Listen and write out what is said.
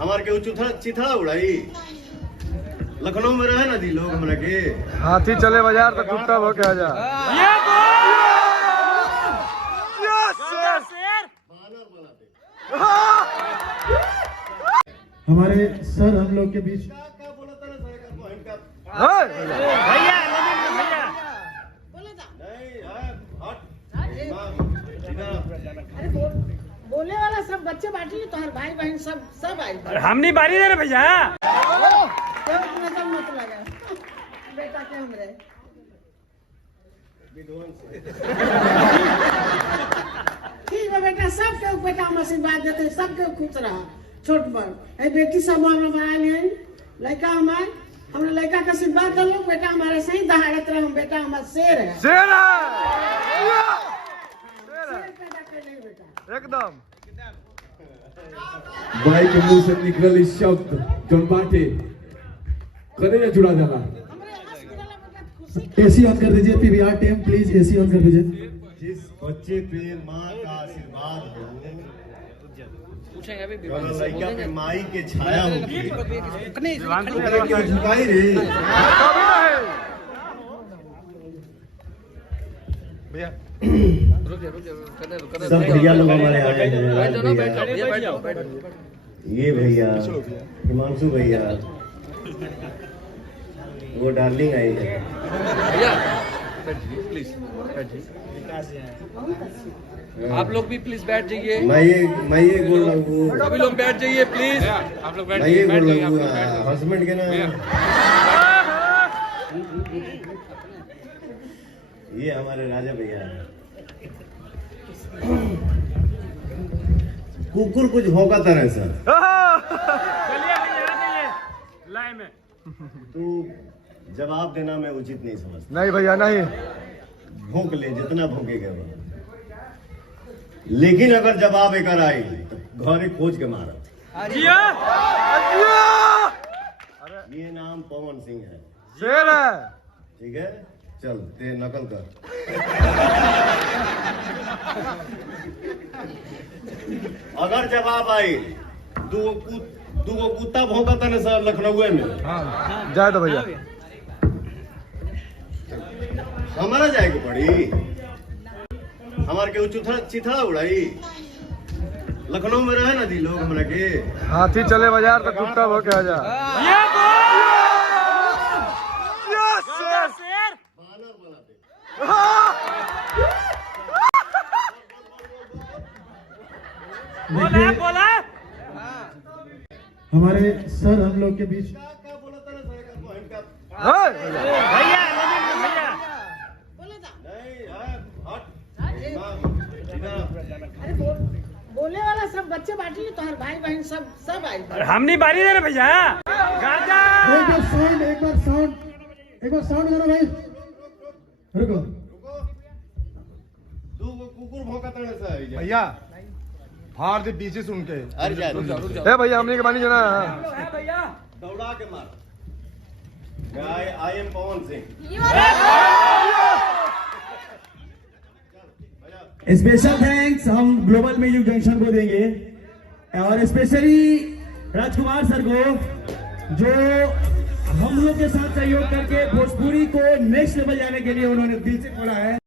हमारे के चिथड़ा उड़ाई लखनऊ में रहे ना दी लोग हमरा के हाथी चले बाजार तो कुत्ता भोके आ जा। हमारे सर हम लोग के बीच क्या बोला था ना सर का भैया बोले वाला सब बच्चे बांटी तो हर भाई बहन सब आई। हम नहीं बारी दे रहे भैया। नजर मत लगा बेटा के हमरे ठीक है बेटा, सबके बेटा हम आशीर्वाद देते, सबके खुश रहा छोट बड़ बेटी सब हम बना लिए लड़का हमारे हमने लड़का का आशीर्वाद दे लो बेटा हमारे सही दहाड़त रहे हम बेटा हमारा शेर है एकदम। भाई के मुंह से निकल इस शब्द जौन बाटे करे ना जुड़ा जाला। एसी ऑन कर दीजिए PVR team please AC on कर दीजिए। जिस बच्चे पे माँ का आशीर्वाद हो लड़का पे माई के छाया होगी झुकाई रे सब भैया लोग हमारे आए हैं। ये भैया हिमांशु भैया वो डार्लिंग आई है। आप लोग भी प्लीज बैठ जाइए। मैं ये बोल रहा हूँ सभी लोग बैठ जाइए प्लीज। आप लोग बैठ मैं ये बोल रहा हूँ हस्बैंड के ना ये हमारे राजा भैया है। कुकुर कुछ होगा तरह से लाइन में तू जवाब देना मैं उचित नहीं समझता। नहीं भैया नहीं, भोंक ले जितना भोंकेगा वो, लेकिन अगर जवाब एक आई तो घरे खोज के मारा। ये नाम पवन सिंह है। शेर है। ठीक है चल ते नकल कर। अगर जवाब आई दो कुत्ता भौंका था ना सर लखनऊ में जाए तो भैया हमारा जाएगी पड़ी हमारे के चिथड़ा उड़ाई लखनऊ में रहे ना दी लोग हमरा के हाथी चले बाजार तो कुत्ता भोके आ जा। बोला हमारे सर हम लोग के बीच क्या बोला था ना सर का भैया बोले वाला सब बच्चे बांटी तो हर भाई बहन सब आई। हम नहीं बारी दे रहे भैया। एक बार साउंड करो भाई। रुको दो कुकुर भौंका था ना सर भैया फाड़ दे पीछे सुन के। अरे जा रुक जा भैया हमने के बानी जाना दौड़ा के मार। I am Pawan Singh. Special thanks हम ग्लोबल म्यूजिक जंक्शन को देंगे और स्पेशली राजकुमार सर को जो हम लोग के साथ सहयोग करके भोजपुरी को नेक्स्ट लेवल जाने के लिए उन्होंने दिल से खोला है।